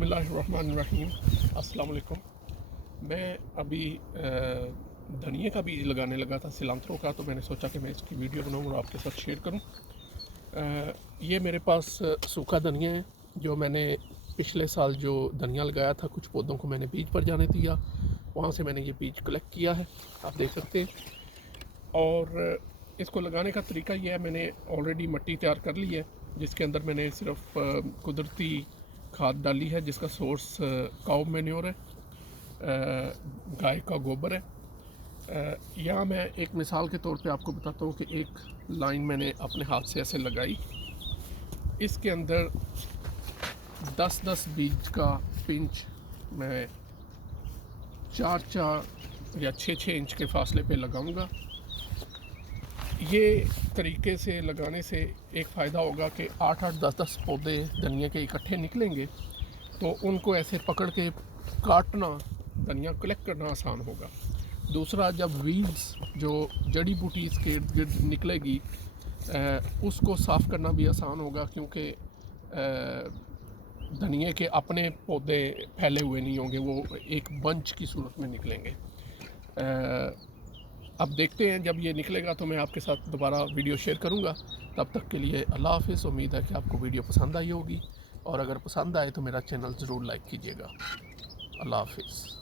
बिस्मिल्लाहिर्रहमानिर्रहीम। अस्सलाम वालेकुम। मैं अभी धनिया का बीज लगाने लगा था, सिलांत्रो का, तो मैंने सोचा कि मैं इसकी वीडियो बनाऊँ और आपके साथ शेयर करूँ। ये मेरे पास सूखा धनिया है जो मैंने पिछले साल जो धनिया लगाया था, कुछ पौधों को मैंने बीज पर जाने दिया, वहाँ से मैंने ये बीज कलेक्ट किया है, आप देख सकते हैं। और इसको लगाने का तरीका ये है, मैंने ऑलरेडी मिट्टी तैयार कर ली है जिसके अंदर मैंने सिर्फ कुदरती खाद डाली है जिसका सोर्स काउ मैन्योर है, गाय का गोबर है। यहाँ मैं एक मिसाल के तौर पे आपको बताता हूँ कि एक लाइन मैंने अपने हाथ से ऐसे लगाई, इसके अंदर 10-10 बीज का पिंच मैं 4-4 या 6-6 इंच के फासले पे लगाऊंगा। ये तरीके से लगाने से एक फ़ायदा होगा कि 8-8 10-10 पौधे धनिया के इकट्ठे निकलेंगे, तो उनको ऐसे पकड़ के काटना, धनिया कलेक्ट करना आसान होगा। दूसरा, जब वीड्स जो जड़ी बूटी इसके इर्द गिर्द निकलेगी उसको साफ़ करना भी आसान होगा, क्योंकि धनिया के अपने पौधे फैले हुए नहीं होंगे, वो एक बंच की सूरत में निकलेंगे। अब देखते हैं, जब ये निकलेगा तो मैं आपके साथ दोबारा वीडियो शेयर करूंगा। तब तक के लिए अल्लाह हाफ़िज़। उम्मीद है कि आपको वीडियो पसंद आई होगी, और अगर पसंद आए तो मेरा चैनल ज़रूर लाइक कीजिएगा। अल्लाह हाफ़िज़।